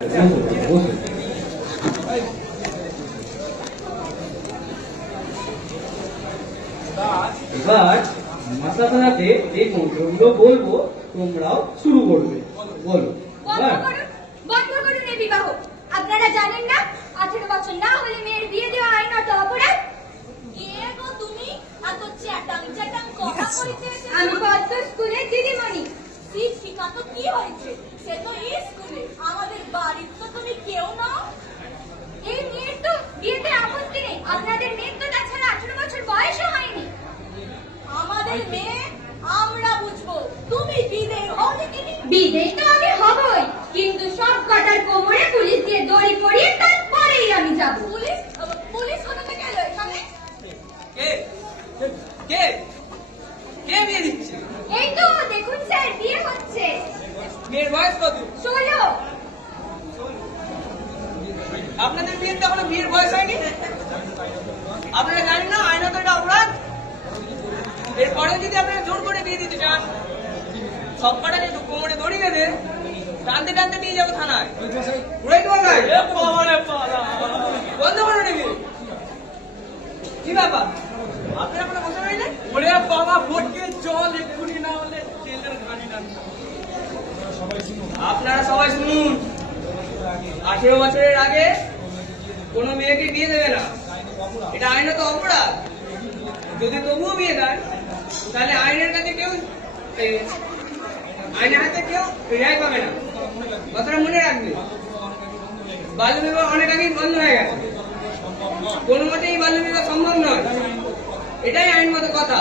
এবার মাথা ধরাতে যে মন্ত্রগুলো বলবো তোমরাও শুরু করবে। বলো। বন্ধ করুন এই বিবাহ। আপনারা জানেন না 18 বছর না হলে মেয়ের বিয়ে দেওয়া আইনত অপরাধ। কে গো তুমি? এত চ্যাটাং চ্যাটাং কথা কইতেছ। আমি পদ্ম স্কুলে দিদিমণি। শিক্ষিকা তো কি হয়েছে? সে তো এই স্কুলে। আমাদের বাড়ির তো তুমি কেউ না। এই মেয়ের তো বিয়েতে আপত্তি নেই। আপনাদের মেয়ের তো তাছাড়া 18 বছর বয়সও হয়নি। আমাদের মেয়ে আমরা বুঝবো। তুমি বিদেয় হও নাকি? বিদেয় তো আমি হবই, কিন্তু সব কটার কোমরে পুলিশ দিয়ে দড়ি পরিয়ে তারপরেই আমি যাব। পুলিশ পুলিশ কোথাতে গেল এখানে? কে কে কে বিয়ে দিচ্ছে? এই তো দেখুন স্যার, বিয়ে হচ্ছে। মেয়ের বয়স কত? 16। আপনাদের মেয়ের তো এখনো বিয়ের বয়স হয়নি। আপনারা জানেন না আইনত এটা অপরাধ? এরপরে যদি আপনারা জোর করে বিয়ে দিতে চান, সব কটাকে একটু কোমরে দড়ি বেঁধে টানতে টানতে নিয়ে যাবো থানায়। উড়াই দেবো না। বন্ধ করো নাকি? কি ব্যাপার? আপনারা কোনো বসে রইলেন? ওরে বাবা, ভোটকে চল এক্ষুনি, না হলে জেলের ঘানি নামবে। আপনারা সবাই শুনুন, 18 বছরের আগে কোনো মেয়েকে বিয়ে দেবে না, এটা আইনত অপরাধ। যদি তবুও বিয়ে দেয় তাহলে আইনের কাছে কেউ আইনের হাতে কেউ রেহাই পাবে না। কথাটা মনে রাখবে। বাল্য বিবাহ অনেক আগেই বন্ধ হয়ে গেছে। কোনো মতেই বাল্য বিবাহ সম্ভব নয়, এটাই আইনগত কথা।